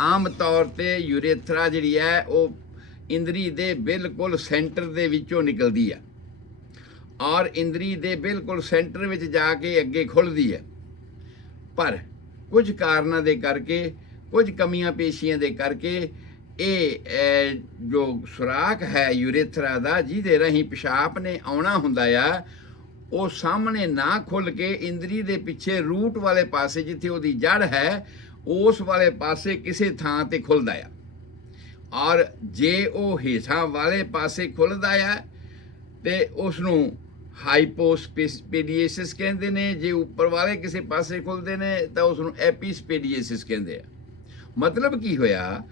ਆਮ ਤੌਰ ਤੇ ਯੂਰੇਥਰਾ ਜਿਹੜੀ ਹੈ ਉਹ ਇੰਦਰੀ ਦੇ ਬਿਲਕੁਲ ਸੈਂਟਰ ਦੇ ਵਿੱਚੋਂ ਨਿਕਲਦੀ ਹੈ ਔਰ ਇੰਦਰੀ ਦੇ ਬਿਲਕੁਲ ਸੈਂਟਰ ਵਿੱਚ ਜਾ ਕੇ ਅੱਗੇ ਖੁੱਲ੍ਹਦੀ ਹੈ। ਪਰ ਕੁਝ ਕਾਰਨਾਂ ਦੇ ਕਰਕੇ, ਕੁਝ ਕਮੀਆਂ ਪੇਸ਼ੀਆਂ ਦੇ ਕਰਕੇ ਇਹ ਜੋ ਸੁਰਾਖ ਹੈ ਯੂਰੇਥਰਾ ਦਾ, ਜਿਹਦੇ ਰਾਹੀਂ ਪਿਸ਼ਾਬ ਨੇ ਆਉਣਾ ਹੁੰਦਾ ਆ, ਉਹ ਸਾਹਮਣੇ ਨਾ ਖੁੱਲ੍ਹ ਕੇ ਇੰਦਰੀ ਦੇ ਪਿੱਛੇ ਰੂਟ ਵਾਲੇ ਪਾਸੇ, ਜਿੱਥੇ ਉਹਦੀ ਜੜ ਹੈ, ਉਸ ਵਾਲੇ ਪਾਸੇ ਕਿਸੇ ਥਾਂ ਤੇ ਖੁੱਲ੍ਹਦਾ ਆ। ਔਰ ਜੇ ਉਹ ਹੇਠਾਂ ਵਾਲੇ ਪਾਸੇ ਖੁੱਲ੍ਹਦਾ ਆ ਤੇ ਉਸ ਨੂੰ ਹਾਈਪੋਸਪੇਡੀਏਸਿਸ ਕਹਿੰਦੇ ਨੇ। ਜੇ ਉੱਪਰ ਵਾਲੇ ਕਿਸੇ ਪਾਸੇ ਖੁੱਲ੍ਹਦੇ ਨੇ ਤਾਂ ਉਸ ਨੂੰ ਐਪੀਸਪੇਡੀਏਸਿਸ ਕਹਿੰਦੇ ਆ। ਮਤਲਬ ਕੀ ਹੋਇਆ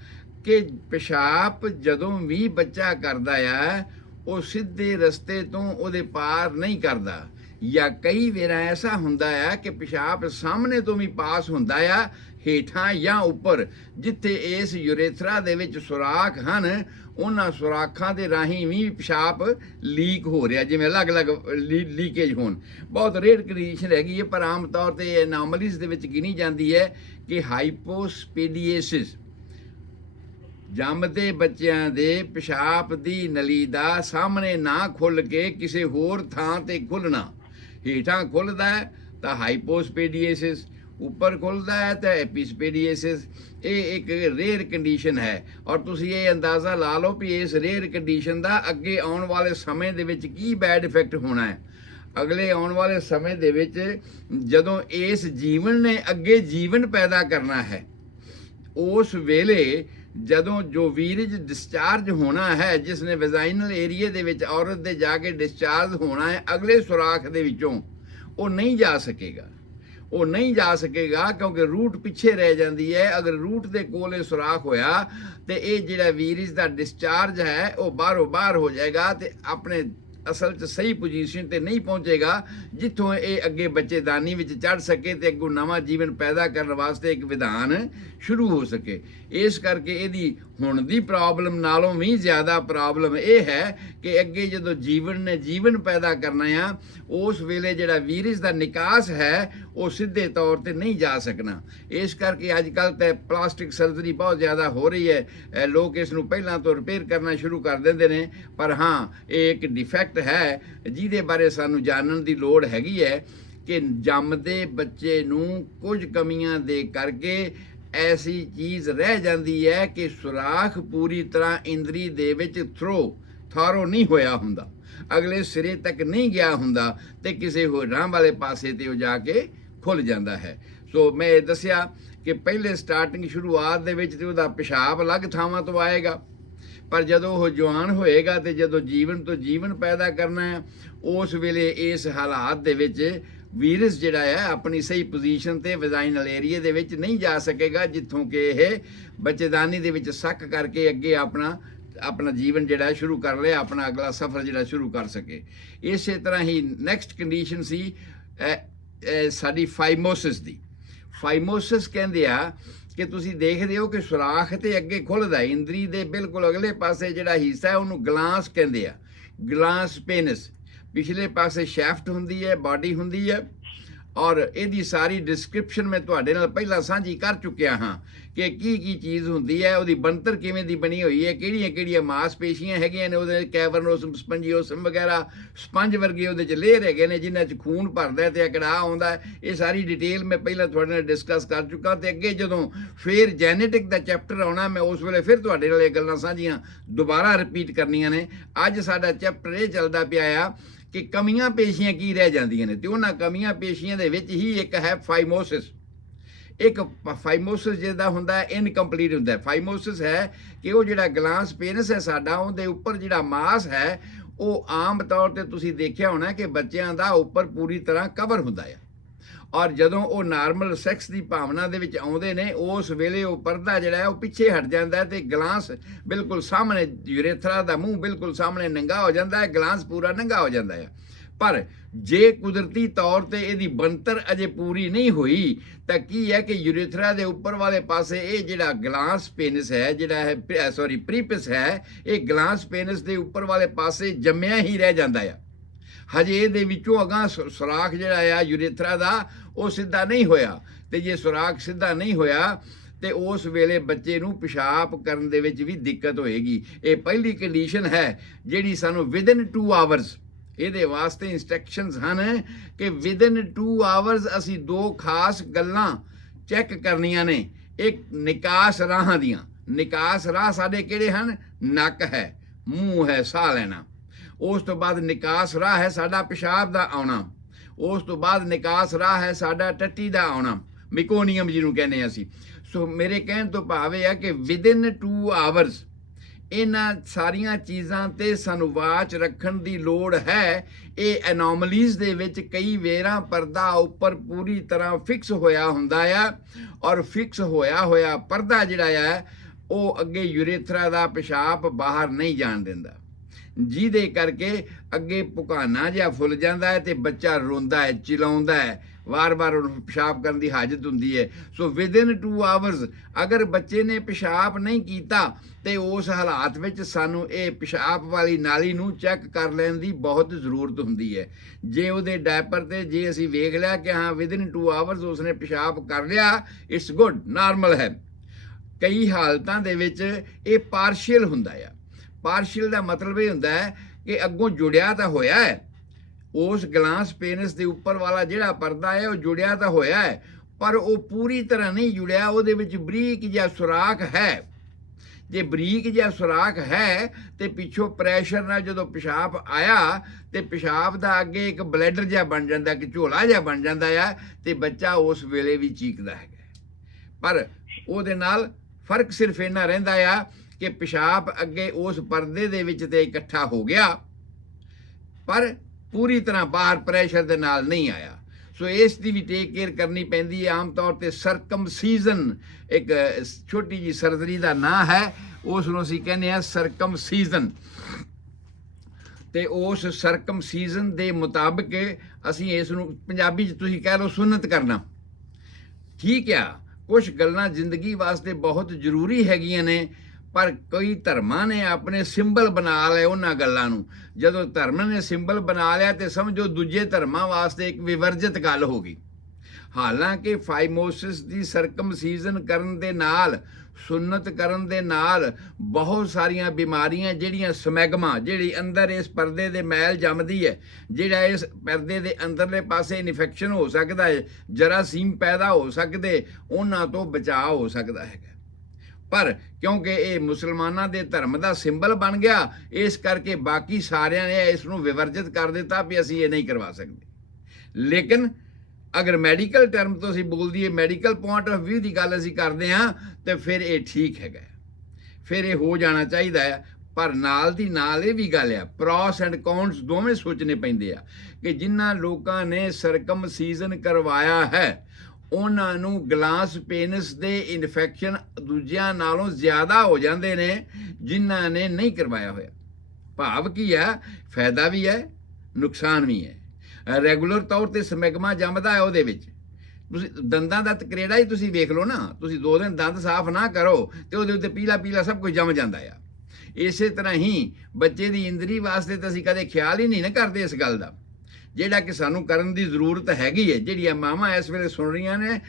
ਕਿ ਪਿਸ਼ਾਬ ਜਦੋਂ ਵੀ ਬੱਚਾ ਕਰਦਾ ਆ, ਉਹ ਸਿੱਧੇ ਰਸਤੇ ਤੋਂ ਉਹਦੇ ਪਾਰ ਨਹੀਂ ਕਰਦਾ, ਜਾਂ ਕਈ ਵਾਰ ਐਸਾ ਹੁੰਦਾ ਆ ਕਿ ਪਿਸ਼ਾਬ ਸਾਹਮਣੇ ਤੋਂ ਵੀ ਪਾਸ ਹੁੰਦਾ ਆ, ਹੇਠਾਂ ਜਾਂ ਉੱਪਰ। ਜਿੱਥੇ ਇਸ ਯੂਰੇਥਰਾ ਦੇ ਵਿੱਚ ਸੁਰਾਖ ਹਨ, ਉਹਨਾਂ ਸੁਰਾਖਾਂ ਦੇ ਰਾਹੀਂ ਵੀ ਪਿਸ਼ਾਬ ਲੀਕ ਹੋ ਰਿਹਾ, ਜਿਵੇਂ ਅਲੱਗ-ਅਲੱਗ ਲੀਕੇਜ ਹੋਣ। ਬਹੁਤ ਰੇਅਰ ਕੰਡੀਸ਼ਨ ਹੈਗੀ ਹੈ, ਪਰ ਆਮ ਤੌਰ ਤੇ ਇਹ ਐਨੋਮਲੀਜ਼ ਦੇ ਵਿੱਚ ਗਿਣੀ ਜਾਂਦੀ ਹੈ ਕਿ ਹਾਈਪੋਸਪੇਡੀਏਸਿਸ ਜੰਮਦੇ ਬੱਚਿਆਂ ਦੇ ਪਿਸ਼ਾਬ ਦੀ ਨਲੀ ਦਾ ਸਾਹਮਣੇ ਨਾ ਖੁੱਲ੍ਹ ਕੇ ਕਿਸੇ ਹੋਰ ਥਾਂ ਤੇ ਖੁੱਲ੍ਹਣਾ। ਹੇਠਾਂ ਖੁੱਲ੍ਹਦਾ ਹੈ ਤਾਂ ਹਾਈਪੋਸਪੇਡੀਏਸਿਸ, ਉੱਪਰ ਖੁੱਲ੍ਹਦਾ ਹੈ ਤਾਂ ਐਪੀਸਪੇਡੀਏਸਿਸ। ਇਹ ਇੱਕ ਰੇਅਰ ਕੰਡੀਸ਼ਨ ਹੈ ਔਰ ਤੁਸੀਂ ਇਹ ਅੰਦਾਜ਼ਾ ਲਾ ਲਓ ਵੀ ਇਸ ਰੇਅਰ ਕੰਡੀਸ਼ਨ ਦਾ ਅੱਗੇ ਆਉਣ ਵਾਲੇ ਸਮੇਂ ਦੇ ਵਿੱਚ ਕੀ ਬੈਡ ਇਫੈਕਟ ਹੋਣਾ ਹੈ। ਅਗਲੇ ਆਉਣ ਵਾਲੇ ਸਮੇਂ ਦੇ ਵਿੱਚ ਜਦੋਂ ਇਸ ਜੀਵਨ ਨੇ ਅੱਗੇ ਜੀਵਨ ਪੈਦਾ ਕਰਨਾ ਹੈ, ਉਸ ਵੇਲੇ ਜਦੋਂ ਜੋ ਵੀਰਜ ਡਿਸਚਾਰਜ ਹੋਣਾ ਹੈ, ਜਿਸ ਨੇ ਵੈਜਾਈਨਲ ਏਰੀਏ ਦੇ ਵਿੱਚ ਔਰਤ ਦੇ ਜਾ ਕੇ ਡਿਸਚਾਰਜ ਹੋਣਾ ਹੈ ਅਗਲੇ ਸੁਰਾਖ ਦੇ ਵਿੱਚੋਂ, ਉਹ ਨਹੀਂ ਜਾ ਸਕੇਗਾ। ਉਹ ਨਹੀਂ ਜਾ ਸਕੇਗਾ ਕਿਉਂਕਿ ਰੂਟ ਪਿੱਛੇ ਰਹਿ ਜਾਂਦੀ ਹੈ। ਅਗਰ ਰੂਟ ਦੇ ਕੋਲ ਇਹ ਸੁਰਾਖ ਹੋਇਆ ਤੇ ਇਹ ਜਿਹੜਾ ਵੀਰਜ ਦਾ ਡਿਸਚਾਰਜ ਹੈ ਉਹ ਬਾਹਰੋਂ ਬਾਹਰ ਹੋ ਜਾਏਗਾ ਤੇ ਆਪਣੇ ਅਸਲ 'ਚ ਸਹੀ ਪੋਜੀਸ਼ਨ ਤੇ ਨਹੀਂ ਪਹੁੰਚੇਗਾ, ਜਿੱਥੋਂ ਇਹ ਅੱਗੇ ਬੱਚੇਦਾਨੀ ਵਿੱਚ ਚੜ੍ਹ ਸਕੇ ਤੇ ਅੱਗੋਂ ਨਵਾਂ ਜੀਵਨ ਪੈਦਾ ਕਰਨ ਵਾਸਤੇ ਇੱਕ ਵਿਧਾਨ ਸ਼ੁਰੂ ਹੋ ਸਕੇ। ਇਸ ਕਰਕੇ ਇਹਦੀ ਹੁਣ ਦੀ ਪ੍ਰੋਬਲਮ ਨਾਲੋਂ ਵੀ ਜ਼ਿਆਦਾ ਪ੍ਰੋਬਲਮ ਇਹ ਹੈ ਕਿ ਅੱਗੇ ਜਦੋਂ ਜੀਵਨ ਨੇ ਜੀਵਨ ਪੈਦਾ ਕਰਨਾ ਆ, ਉਸ ਵੇਲੇ ਜਿਹੜਾ ਵੀਰਜ ਦਾ ਨਿਕਾਸ ਹੈ ਉਹ ਸਿੱਧੇ ਤੌਰ ਤੇ ਨਹੀਂ ਜਾ ਸਕਣਾ। ਇਸ ਕਰਕੇ ਅੱਜ ਕੱਲ੍ਹ ਤਾਂ ਪਲਾਸਟਿਕ ਸਰਜਰੀ ਬਹੁਤ ਜ਼ਿਆਦਾ ਹੋ ਰਹੀ ਹੈ। ਲੋਕ ਇਸ ਨੂੰ ਪਹਿਲਾਂ ਤੋਂ ਰਿਪੇਅਰ ਕਰਨਾ ਸ਼ੁਰੂ ਕਰ ਦਿੰਦੇ ਨੇ, ਪਰ ਹਾਂ ਇਹ ਇੱਕ ਡਿਫੈਕਟ ਹੈ ਜਿਹਦੇ ਬਾਰੇ ਸਾਨੂੰ ਜਾਣਨ ਦੀ ਲੋੜ ਹੈਗੀ ਹੈ ਕਿ ਜੰਮਦੇ ਬੱਚੇ ਨੂੰ ਕੁਝ ਕਮੀਆਂ ਦੇ ਕਰਕੇ ਐਸੀ ਚੀਜ਼ ਰਹਿ ਜਾਂਦੀ ਹੈ ਕਿ ਸੁਰਾਖ ਪੂਰੀ ਤਰ੍ਹਾਂ ਇੰਦਰੀ ਦੇ ਵਿੱਚ ਥਾਰੋ ਨਹੀਂ ਹੋਇਆ ਹੁੰਦਾ, ਅਗਲੇ ਸਿਰੇ ਤੱਕ ਨਹੀਂ ਗਿਆ ਹੁੰਦਾ ਤੇ ਕਿਸੇ ਹੋਰਾਂ ਵਾਲੇ ਪਾਸੇ ਤੇ ਉਹ ਜਾ ਕੇ ਖੁੱਲ ਜਾਂਦਾ ਹੈ। ਸੋ ਮੈਂ ਇਹ ਦੱਸਿਆ ਕਿ ਪਹਿਲੇ ਸਟਾਰਟਿੰਗ ਸ਼ੁਰੂਆਤ ਦੇ ਵਿੱਚ ਤੇ ਉਹਦਾ ਪਿਸ਼ਾਬ ਅਲੱਗ ਥਾਵਾਂ ਤੋਂ ਆਏਗਾ, ਪਰ ਜਦੋਂ ਉਹ ਜਵਾਨ ਹੋਏਗਾ ਤੇ ਜਦੋਂ ਜੀਵਨ ਤੋਂ ਜੀਵਨ ਪੈਦਾ ਕਰਨਾ ਹੈ, ਉਸ ਵੇਲੇ ਇਸ ਹਾਲਾਤ ਦੇ ਵਿੱਚ ਵੀਰਸ ਜਿਹੜਾ ਹੈ ਆਪਣੀ ਸਹੀ ਪੋਜੀਸ਼ਨ ਤੇ ਵੈਜਾਈਨਲ ਏਰੀਏ ਦੇ ਵਿੱਚ ਨਹੀਂ ਜਾ ਸਕੇਗਾ, ਜਿੱਥੋਂ ਕਿ ਇਹ ਬੱਚੇਦਾਨੀ ਦੇ ਵਿੱਚ ਸੱਕ ਕਰਕੇ ਅੱਗੇ ਆਪਣਾ ਜੀਵਨ ਜਿਹੜਾ ਸ਼ੁਰੂ ਕਰ ਲਿਆ, ਆਪਣਾ ਅਗਲਾ ਸਫ਼ਰ ਜਿਹੜਾ ਸ਼ੁਰੂ ਕਰ ਸਕੇ। ਇਸੇ ਤਰ੍ਹਾਂ ਹੀ ਨੈਕਸਟ ਕੰਡੀਸ਼ਨ ਸੀ ਸਾਡੀ ਫਾਈਮੋਸਿਸ ਦੀ। ਫਾਈਮੋਸਿਸ ਕਹਿੰਦੇ ਆ ਕਿ ਤੁਸੀਂ ਦੇਖਦੇ ਹੋ ਕਿ ਸੁਰਾਖ ਤੇ ਅੱਗੇ ਖੁੱਲ੍ਹਦਾ, ਇੰਦਰੀ ਦੇ ਬਿਲਕੁਲ ਅਗਲੇ ਪਾਸੇ ਜਿਹੜਾ ਹਿੱਸਾ ਹੈ ਉਹਨੂੰ ਗਲਾਂਸ ਕਹਿੰਦੇ ਆ, ਗਲਾਂਸ ਪੇਨਸ। ਪਿਛਲੇ ਪਾਸੇ ਸ਼ੈਫਟ ਹੁੰਦੀ ਹੈ, ਬਾਡੀ ਹੁੰਦੀ ਹੈ, ਔਰ ਇਹਦੀ ਸਾਰੀ ਡਿਸਕ੍ਰਿਪਸ਼ਨ ਮੈਂ ਤੁਹਾਡੇ ਨਾਲ ਪਹਿਲਾਂ ਸਾਂਝੀ ਕਰ ਚੁੱਕਿਆ ਹਾਂ ਕਿ ਕੀ ਚੀਜ਼ ਹੁੰਦੀ ਹੈ, ਉਹਦੀ ਬਣਤਰ ਕਿਵੇਂ ਦੀ ਬਣੀ ਹੋਈ ਹੈ, ਕਿਹੜੀਆਂ ਮਾਸਪੇਸ਼ੀਆਂ ਹੈਗੀਆਂ ਨੇ ਉਹਦੇ, ਕੈਵਰਨੋਸਮ, ਸਪੰਜੀਓਸਮ ਵਗੈਰਾ, ਸਪੰਜ ਵਰਗੇ ਉਹਦੇ 'ਚ ਲੇਅਰ ਹੈਗੇ ਨੇ ਜਿਨ੍ਹਾਂ 'ਚ ਖੂਨ ਭਰਦਾ ਤੇ ਕੜਾਹ ਆਉਂਦਾ। ਇਹ ਸਾਰੀ ਡਿਟੇਲ ਮੈਂ ਪਹਿਲਾਂ ਤੁਹਾਡੇ ਨਾਲ ਡਿਸਕਸ ਕਰ ਚੁੱਕਾ ਤੇ ਅੱਗੇ ਜਦੋਂ ਫਿਰ ਜੈਨੇਟਿਕ ਦਾ ਚੈਪਟਰ ਆਉਣਾ, ਮੈਂ ਉਸ ਵੇਲੇ ਫਿਰ ਤੁਹਾਡੇ ਨਾਲ ਇਹ ਗੱਲਾਂ ਸਾਂਝੀਆਂ ਦੁਬਾਰਾ ਰਿਪੀਟ ਕਰਨੀਆਂ ਨੇ। ਅੱਜ ਸਾਡਾ ਚੈਪਟਰ ਇਹ ਚੱਲਦਾ ਪਿਆ ਆ ਕਿ ਕਮੀਆਂ ਪੇਸ਼ੀਆਂ ਕੀ ਰਹਿ ਜਾਂਦੀਆਂ ਨੇ, ਤੇ ਉਹਨਾਂ ਕਮੀਆਂ ਪੇਸ਼ੀਆਂ ਦੇ ਵਿੱਚ ਹੀ ਇੱਕ ਹੈ ਫਾਈਮੋਸਿਸ। ਇੱਕ ਫਾਈਮੋਸਿਸ ਜਿਹਦਾ ਹੁੰਦਾ ਇਨਕੰਪਲੀਟ ਹੁੰਦਾ। ਫਾਈਮੋਸਿਸ ਹੈ ਕਿ ਉਹ ਜਿਹੜਾ ਗਲਾਂਸ ਪੇਨਸ ਹੈ ਸਾਡਾ, ਉਹਦੇ ਉੱਪਰ ਜਿਹੜਾ ਮਾਸ ਹੈ ਉਹ ਆਮ ਤੌਰ ਤੇ ਤੁਸੀਂ ਦੇਖਿਆ ਹੋਣਾ ਕਿ ਬੱਚਿਆਂ ਦਾ ਉੱਪਰ ਪੂਰੀ ਤਰ੍ਹਾਂ ਕਵਰ ਹੁੰਦਾ ਹੈ, ਔਰ ਜਦੋਂ ਉਹ ਨਾਰਮਲ ਸੈਕਸ ਦੀ ਭਾਵਨਾ ਦੇ ਵਿੱਚ ਆਉਂਦੇ ਨੇ ਉਸ ਵੇਲੇ ਉਹ ਪਰਦਾ ਜਿਹੜਾ ਹੈ ਉਹ ਪਿੱਛੇ ਹਟ ਜਾਂਦਾ ਤੇ ਗਲਾਂਸ ਬਿਲਕੁਲ ਸਾਹਮਣੇ, ਯੂਰੇਥਰਾ ਦਾ ਮੂੰਹ ਬਿਲਕੁਲ ਸਾਹਮਣੇ ਨੰਗਾ ਹੋ ਜਾਂਦਾ ਹੈ, ਗਲਾਂਸ ਪੂਰਾ ਨੰਗਾ ਹੋ ਜਾਂਦਾ ਹੈ। ਪਰ ਜੇ ਕੁਦਰਤੀ ਤੌਰ ਤੇ ਇਹਦੀ ਬਣਤਰ ਅਜੇ ਪੂਰੀ ਨਹੀਂ ਹੋਈ ਤਾਂ ਕੀ ਹੈ ਕਿ ਯੂਰੇਥਰਾ ਦੇ ਉੱਪਰ ਵਾਲੇ ਪਾਸੇ ਇਹ ਜਿਹੜਾ ਗਲਾਂਸ ਪੇਨਸ ਹੈ, ਜਿਹੜਾ ਹੈ ਪ੍ਰੀਪਸ ਹੈ, ਇਹ ਗਲਾਂਸ ਪੇਨਸ ਦੇ ਉੱਪਰ ਵਾਲੇ ਪਾਸੇ ਜੰਮਿਆ ਹੀ ਰਹਿ ਜਾਂਦਾ ਹੈ। ਹਜੇ ਇਹਦੇ ਵਿੱਚੋਂ ਅਗਾਂਹ ਸੁਰਾਖ ਜਿਹੜਾ ਆ ਯੂਰੇਥਰਾ ਦਾ ਉਹ ਸਿੱਧਾ ਨਹੀਂ ਹੋਇਆ, ਤੇ ਜੇ ਸੁਰਾਖ ਸਿੱਧਾ ਨਹੀਂ ਹੋਇਆ ਤੇ ਉਸ ਵੇਲੇ ਬੱਚੇ ਨੂੰ ਪਿਸ਼ਾਬ ਕਰਨ ਦੇ ਵਿੱਚ ਵੀ ਦਿੱਕਤ ਹੋਏਗੀ। ਇਹ ਪਹਿਲੀ ਕੰਡੀਸ਼ਨ ਹੈ ਜਿਹੜੀ ਸਾਨੂੰ ਵਿਦਨ 2 ਆਵਰਸ, ਇਹਦੇ ਵਾਸਤੇ ਇੰਸਟਰਕਸ਼ਨਸ ਹਨ ਕਿ ਵਿਦਨ 2 ਆਵਰਸ ਅਸੀਂ 2 ਖਾਸ ਗੱਲਾਂ ਚੈੱਕ ਕਰਨੀਆਂ ਨੇ। ਇੱਕ ਨਿਕਾਸ ਰਾਹਾਂ ਦੀਆਂ, ਨਿਕਾਸ ਰਾਹ ਸਾਡੇ ਕਿਹੜੇ ਹਨ? ਨੱਕ ਹੈ, ਮੂੰਹ ਹੈ, ਸਾਹ ਲੈਣਾ। ਉਸ ਤੋਂ ਬਾਅਦ ਨਿਕਾਸ ਰਾਹ ਹੈ ਸਾਡਾ ਪਿਸ਼ਾਬ ਦਾ ਆਉਣਾ। ਉਸ ਤੋਂ ਬਾਅਦ ਨਿਕਾਸ ਰਾਹ ਹੈ ਸਾਡਾ ਟੱਟੀ ਦਾ ਆਉਣਾ, ਮਿਕੋਨੀਅਮ ਜਿਹਨੂੰ ਕਹਿੰਦੇ ਅਸੀਂ। ਸੋ ਮੇਰੇ ਕਹਿਣ ਤੋਂ ਭਾਵ ਇਹ ਹੈ ਕਿ ਵਿਦਿਨ 2 ਆਵਰਸ ਇਹਨਾਂ ਸਾਰੀਆਂ ਚੀਜ਼ਾਂ ਤੇ ਸਾਨੂੰ ਵਾਚ ਰੱਖਣ ਦੀ ਲੋੜ ਹੈ। ਇਹ ਐਨੋਮਲੀਜ਼ ਦੇ ਵਿੱਚ ਕਈ ਵੇਰਾਂ ਪਰਦਾ ਉੱਪਰ ਪੂਰੀ ਤਰ੍ਹਾਂ ਫਿਕਸ ਹੋਇਆ ਹੁੰਦਾ ਆ, ਔਰ ਫਿਕਸ ਹੋਇਆ ਪਰਦਾ ਜਿਹੜਾ ਆ ਉਹ ਅੱਗੇ ਯੂਰੇਥਰਾ ਦਾ ਪਿਸ਼ਾਬ ਬਾਹਰ ਨਹੀਂ ਜਾਣ ਦਿੰਦਾ, ਜਿਹਦੇ ਕਰਕੇ ਅੱਗੇ ਪੁਕਾਨਾ ਜਿਹਾ ਫੁੱਲ ਜਾਂਦਾ ਹੈ ਤੇ ਬੱਚਾ ਰੋਂਦਾ ਹੈ, ਚਿਲਾਉਂਦਾ ਹੈ, ਵਾਰ-ਵਾਰ ਉਹਨੂੰ ਪਿਸ਼ਾਬ ਕਰਨ ਦੀ ਹਾਜਤ ਹੁੰਦੀ ਹੈ। ਸੋ ਵਿਦਿਨ 2 ਆਵਰਸ ਅਗਰ ਬੱਚੇ ਨੇ ਪਿਸ਼ਾਬ ਨਹੀਂ ਕੀਤਾ ਤੇ ਉਸ ਹਾਲਾਤ ਵਿੱਚ ਸਾਨੂੰ ਇਹ ਪਿਸ਼ਾਬ ਵਾਲੀ ਨਾਲੀ ਨੂੰ ਚੈੱਕ ਕਰ ਲੈਣ ਦੀ ਬਹੁਤ ਜ਼ਰੂਰਤ ਹੁੰਦੀ ਹੈ। ਜੇ ਉਹਦੇ ਡਾਇਪਰ ਤੇ ਜੇ ਅਸੀਂ ਵੇਖ ਲਿਆ ਕਿ ਹਾਂ ਵਿਦਿਨ 2 ਆਵਰਸ ਉਸਨੇ ਪਿਸ਼ਾਬ ਕਰ ਲਿਆ, ਇਟਸ ਗੁੱਡ, ਨਾਰਮਲ ਹੈ। ਕਈ ਹਾਲਤਾਂ ਦੇ ਵਿੱਚ ਇਹ ਪਾਰਸ਼ੀਅਲ ਹੁੰਦਾ ਆ। ਪਾਰਸ਼ੀਅਲ ਦਾ ਮਤਲਬ ਇਹ ਹੁੰਦਾ ਹੈ ਕਿ ਅੱਗੋਂ ਜੁੜਿਆ ਤਾਂ ਹੋਇਆ ਹੈ, ਉਸ ਗਲਾਸ ਪੇਨਸ ਦੇ ਉੱਪਰ ਵਾਲਾ ਜਿਹੜਾ ਪਰਦਾ ਹੈ ਉਹ ਜੁੜਿਆ ਤਾਂ ਹੋਇਆ ਹੈ, ਪਰ ਉਹ ਪੂਰੀ ਤਰ੍ਹਾਂ ਨਹੀਂ ਜੁੜਿਆ, ਉਹਦੇ ਵਿੱਚ ਬਰੀਕ ਜਿਹਾ ਸੁਰਾਖ ਹੈ। ਜੇ ਬਰੀਕ ਜਿਹਾ ਸੁਰਾਖ ਹੈ ਤੇ ਪਿੱਛੋਂ ਪ੍ਰੈਸ਼ਰ ਨਾਲ ਜਦੋਂ ਪਿਸ਼ਾਬ ਆਇਆ ਤੇ ਪਿਸ਼ਾਬ ਦਾ ਅੱਗੇ ਇੱਕ ਬਲੈਡਰ ਜਿਹਾ ਬਣ ਜਾਂਦਾ, ਕਿ ਝੋਲਾ ਜਿਹਾ ਬਣ ਜਾਂਦਾ ਆ, ਤੇ ਬੱਚਾ ਉਸ ਵੇਲੇ ਵੀ ਚੀਕਦਾ ਹੈਗਾ। ਪਰ ਉਹਦੇ ਨਾਲ ਫਰਕ ਸਿਰਫ ਇੰਨਾ ਰਹਿੰਦਾ ਆ ਕਿ ਪਿਸ਼ਾਬ ਅੱਗੇ ਉਸ ਪਰਦੇ ਦੇ ਵਿੱਚ ਤੇ ਇਕੱਠਾ ਹੋ ਗਿਆ, ਪਰ ਪੂਰੀ ਤਰ੍ਹਾਂ ਬਾਹਰ ਪ੍ਰੈਸ਼ਰ ਦੇ ਨਾਲ ਨਹੀਂ ਆਇਆ। ਸੋ ਇਸ ਦੀ ਵੀ ਟੇਕ ਕੇਅਰ ਕਰਨੀ ਪੈਂਦੀ ਹੈ। ਆਮ ਤੌਰ ਤੇ ਸਰਕਮਸੀਜ਼ਨ ਇੱਕ ਛੋਟੀ ਜੀ ਸਰਜਰੀ ਦਾ ਨਾਂ ਹੈ, ਉਸ ਨੂੰ ਅਸੀਂ ਕਹਿੰਦੇ ਹਾਂ ਸਰਕਮਸੀਜ਼ਨ। ਤੇ ਉਸ ਸਰਕਮਸੀਜ਼ਨ ਦੇ ਮੁਤਾਬਕ ਅਸੀਂ ਇਸ ਨੂੰ ਪੰਜਾਬੀ 'ਚ ਤੁਸੀਂ ਕਹਿ ਲਓ ਸੁੰਨਤ ਕਰਨਾ। ਠੀਕ ਆ, ਕੁਝ ਗੱਲਾਂ ਜ਼ਿੰਦਗੀ ਵਾਸਤੇ ਬਹੁਤ ਜ਼ਰੂਰੀ ਹੈਗੀਆਂ ਨੇ, ਪਰ ਕਈ ਧਰਮਾਂ ਨੇ ਆਪਣੇ ਸਿੰਬਲ ਬਣਾ ਲਏ ਉਹਨਾਂ ਗੱਲਾਂ ਨੂੰ। ਜਦੋਂ ਧਰਮ ਨੇ ਸਿੰਬਲ ਬਣਾ ਲਿਆ ਤੇ ਸਮਝੋ ਦੂਜੇ ਧਰਮਾਂ ਵਾਸਤੇ ਇੱਕ ਵਿਵਰਜਿਤ ਗੱਲ ਹੋ ਗਈ। ਹਾਲਾਂਕਿ ਫਾਈਮੋਸਿਸ ਦੀ ਸਰਕਮਸੀਜ਼ਨ ਕਰਨ ਦੇ ਨਾਲ, ਸੁੰਨਤ ਕਰਨ ਦੇ ਨਾਲ ਬਹੁਤ ਸਾਰੀਆਂ ਬਿਮਾਰੀਆਂ ਜਿਹੜੀਆਂ ਸਮੈਗਮਾ, ਜਿਹੜੀ ਅੰਦਰ ਇਸ ਪਰਦੇ ਦੇ ਮੈਲ ਜੰਮਦੀ ਹੈ, ਜਿਹੜਾ ਇਸ ਪਰਦੇ ਦੇ ਅੰਦਰਲੇ ਪਾਸੇ ਇਨਫੈਕਸ਼ਨ ਹੋ ਸਕਦਾ ਹੈ, ਜਰਾਸੀਮ ਪੈਦਾ ਹੋ ਸਕਦੇ, ਉਹਨਾਂ ਤੋਂ ਬਚਾਅ ਹੋ ਸਕਦਾ ਹੈਗਾ। ਪਰ ਕਿਉਂਕਿ ਇਹ ਮੁਸਲਮਾਨਾਂ ਦੇ ਧਰਮ ਦਾ ਸਿੰਬਲ ਬਣ ਗਿਆ, ਇਸ ਕਰਕੇ ਬਾਕੀ ਸਾਰਿਆਂ ਨੇ ਇਸ ਨੂੰ ਵਿਵਰਜਿਤ ਕਰ ਦਿੱਤਾ ਵੀ ਅਸੀਂ ਇਹ ਨਹੀਂ ਕਰਵਾ ਸਕਦੇ। ਲੇਕਿਨ ਅਗਰ ਮੈਡੀਕਲ ਟਰਮ ਤੋਂ ਅਸੀਂ ਬੋਲ ਦਈਏ, ਮੈਡੀਕਲ ਪੁਆਇੰਟ ਆਫ ਵਿਊ ਦੀ ਗੱਲ ਅਸੀਂ ਕਰਦੇ ਹਾਂ, ਤੇ ਫਿਰ ਇਹ ਠੀਕ ਹੈਗਾ, ਫਿਰ ਇਹ ਹੋ ਜਾਣਾ ਚਾਹੀਦਾ ਹੈ। ਪਰ ਨਾਲ ਦੀ ਨਾਲ ਇਹ ਵੀ ਗੱਲ ਆ, ਪ੍ਰੋਸ ਐਂਡ ਕੌਨਸ ਦੋਵੇਂ ਸੋਚਣੇ ਪੈਂਦੇ ਆ ਕਿ ਜਿਨ੍ਹਾਂ ਲੋਕਾਂ ਨੇ ਸਰਕਮਸੀਜ਼ਨ ਕਰਵਾਇਆ ਹੈ ਉਹਨਾਂ ਨੂੰ ਗਲਾਸ ਪੇਨਸ ਦੇ ਇਨਫੈਕਸ਼ਨ ਦੂਜਿਆਂ ਨਾਲੋਂ ਜ਼ਿਆਦਾ ਹੋ ਜਾਂਦੇ ਨੇ ਜਿਨ੍ਹਾਂ ਨੇ ਨਹੀਂ ਕਰਵਾਇਆ ਹੋਇਆ। ਭਾਵ ਕੀ ਹੈ, ਫਾਇਦਾ ਵੀ ਹੈ, ਨੁਕਸਾਨ ਵੀ ਹੈ। ਰੈਗੂਲਰ ਤੌਰ ਤੇ ਸਮੈਗਮਾ ਜੰਮਦਾ ਹੈ, ਉਹਦੇ ਵਿੱਚ ਤੁਸੀਂ ਦੰਦਾਂ ਦਾ ਤਕਰੇੜਾ ਹੀ ਤੁਸੀਂ ਵੇਖ ਲਓ ਨਾ, ਤੁਸੀਂ 2 ਦਿਨ ਦੰਦ ਸਾਫ਼ ਨਾ ਕਰੋ ਤੇ ਉਹਦੇ ਉੱਤੇ ਪੀਲਾ ਪੀਲਾ ਸਭ ਕੁਝ ਜੰਮ ਜਾਂਦਾ ਆ। ਇਸੇ ਤਰ੍ਹਾਂ ਹੀ ਬੱਚੇ ਦੀ ਇੰਦਰੀ ਵਾਸਤੇ ਤਾਂ ਅਸੀਂ ਕਦੇ ਖਿਆਲ ਹੀ ਨਹੀਂ ਨਾ ਕਰਦੇ ਇਸ ਗੱਲ ਦਾ, ਜਿਹੜਾ ਕਿ ਸਾਨੂੰ ਕਰਨ ਦੀ ਜ਼ਰੂਰਤ ਹੈਗੀ ਹੈ। ਜਿਹੜੀਆਂ ਮਾਵਾਂ ਇਸ ਵੇਲੇ ਸੁਣ ਰਹੀਆਂ ਨੇ,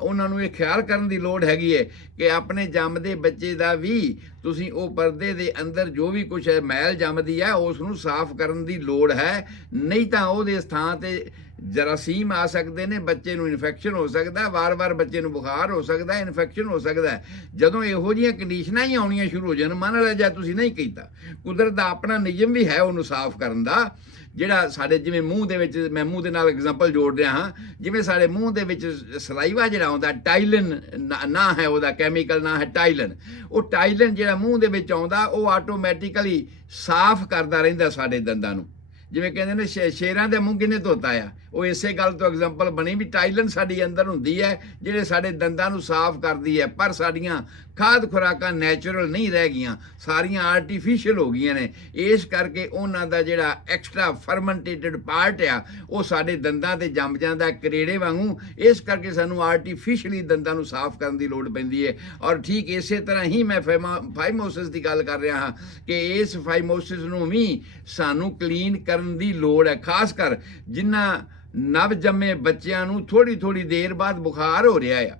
ਉਹਨਾਂ ਨੂੰ ਇਹ ਖਿਆਲ ਕਰਨ ਦੀ ਲੋੜ ਹੈਗੀ ਹੈ ਕਿ ਆਪਣੇ ਜੰਮਦੇ ਬੱਚੇ ਦਾ ਵੀ ਤੁਸੀਂ ਉਹ ਪਰਦੇ ਦੇ ਅੰਦਰ ਜੋ ਵੀ ਕੁਛ ਹੈ ਮੈਲ ਜੰਮਦੀ ਹੈ ਉਸ ਨੂੰ ਸਾਫ਼ ਕਰਨ ਦੀ ਲੋੜ ਹੈ। ਨਹੀਂ ਤਾਂ ਉਹਦੇ ਸਥਾਨ ਤੇ ਜਰਾਸੀਮ ਆ ਸਕਦੇ ਨੇ, ਬੱਚੇ ਨੂੰ ਇਨਫੈਕਸ਼ਨ ਹੋ ਸਕਦਾ, ਵਾਰ-ਵਾਰ ਬੱਚੇ ਨੂੰ ਬੁਖਾਰ ਹੋ ਸਕਦਾ, ਇਨਫੈਕਸ਼ਨ ਹੋ ਸਕਦਾ। ਜਦੋਂ ਇਹੋ ਜਿਹੀਆਂ ਕੰਡੀਸ਼ਨਾਂ ਹੀ ਆਉਣੀਆਂ ਸ਼ੁਰੂ ਹੋ ਜਾਣ, ਮੰਨ ਲਿਆ ਜਾਂ ਤੁਸੀਂ ਨਹੀਂ ਕੀਤਾ, ਕੁਦਰਤ ਦਾ ਆਪਣਾ ਨਿਯਮ ਵੀ ਹੈ ਉਹਨੂੰ ਸਾਫ਼ ਕਰਨ ਦਾ। ਜਿਹੜਾ ਸਾਡੇ ਜਿਵੇਂ ਮੂੰਹ ਦੇ ਵਿੱਚ, ਮੈਂ ਮੂੰਹ ਦੇ ਨਾਲ ਐਗਜ਼ਾਮਪਲ ਜੋੜ ਰਿਹਾ ਹਾਂ, ਜਿਵੇਂ ਸਾਡੇ ਮੂੰਹ ਦੇ ਵਿੱਚ ਸਲਾਈਵਾ ਜਿਹੜਾ ਆਉਂਦਾ, ਟਾਈਲਨ ਨਾਂ ਹੈ ਉਹਦਾ, ਕੈਮੀਕਲ ਨਾਂ ਹੈ ਟਾਈਲਨ। ਉਹ ਟਾਈਲਨ ਜਿਹੜਾ ਮੂੰਹ ਦੇ ਵਿੱਚ ਆਉਂਦਾ ਉਹ ਆਟੋਮੈਟਿਕਲੀ ਸਾਫ਼ ਕਰਦਾ ਰਹਿੰਦਾ ਸਾਡੇ ਦੰਦਾਂ ਨੂੰ। ਜਿਵੇਂ ਕਹਿੰਦੇ ਨੇ ਸ਼ੇਰਾਂ ਦੇ ਮੂੰਹ ਕਿਹਨੇ ਧੋਤਾ ਆ, ਉਹ ਇਸੇ ਗੱਲ ਤੋਂ ਐਗਜ਼ਾਮਪਲ ਬਣੀ ਵੀ ਟਾਈਲਨ ਸਾਡੀ ਅੰਦਰ ਹੁੰਦੀ ਹੈ ਜਿਹੜੇ ਸਾਡੇ ਦੰਦਾਂ ਨੂੰ ਸਾਫ਼ ਕਰਦੀ ਹੈ। ਪਰ ਸਾਡੀਆਂ ਖਾਦ ਖੁਰਾਕਾਂ ਨੈਚੁਰਲ ਨਹੀਂ ਰਹਿ ਗਈਆਂ, ਸਾਰੀਆਂ ਆਰਟੀਫਿਸ਼ੀਅਲ ਹੋ ਗਈਆਂ ਨੇ। ਇਸ ਕਰਕੇ ਉਹਨਾਂ ਦਾ ਜਿਹੜਾ ਐਕਸਟਰਾ ਫਰਮੈਂਟੇਟਡ ਪਾਰਟ ਆ ਉਹ ਸਾਡੇ ਦੰਦਾਂ ਤੇ ਜੰਮ ਜਾਂਦਾ ਕਰੇੜੇ ਵਾਂਗੂ। ਇਸ ਕਰਕੇ ਸਾਨੂੰ ਆਰਟੀਫਿਸ਼ੀਅਲੀ ਦੰਦਾਂ ਨੂੰ ਸਾਫ਼ ਕਰਨ ਦੀ ਲੋੜ ਪੈਂਦੀ ਹੈ। ਔਰ ਠੀਕ ਇਸੇ ਤਰ੍ਹਾਂ ਹੀ ਮੈਂ ਫਾਈਮੋਸਿਸ ਦੀ ਗੱਲ ਕਰ ਰਿਹਾ ਹਾਂ ਕਿ ਇਸ ਫਾਈਮੋਸਿਸ ਨੂੰ ਵੀ ਸਾਨੂੰ ਕਲੀਨ ਕਰਨ ਦੀ ਲੋੜ ਹੈ। ਖਾਸ ਕਰ ਜਿਨ੍ਹਾਂ ਨਵ ਜੰਮੇ ਬੱਚਿਆਂ ਨੂੰ ਥੋੜੀ ਦੇਰ ਬਾਅਦ ਬੁਖਾਰ ਹੋ ਰਿਹਾ ਆ,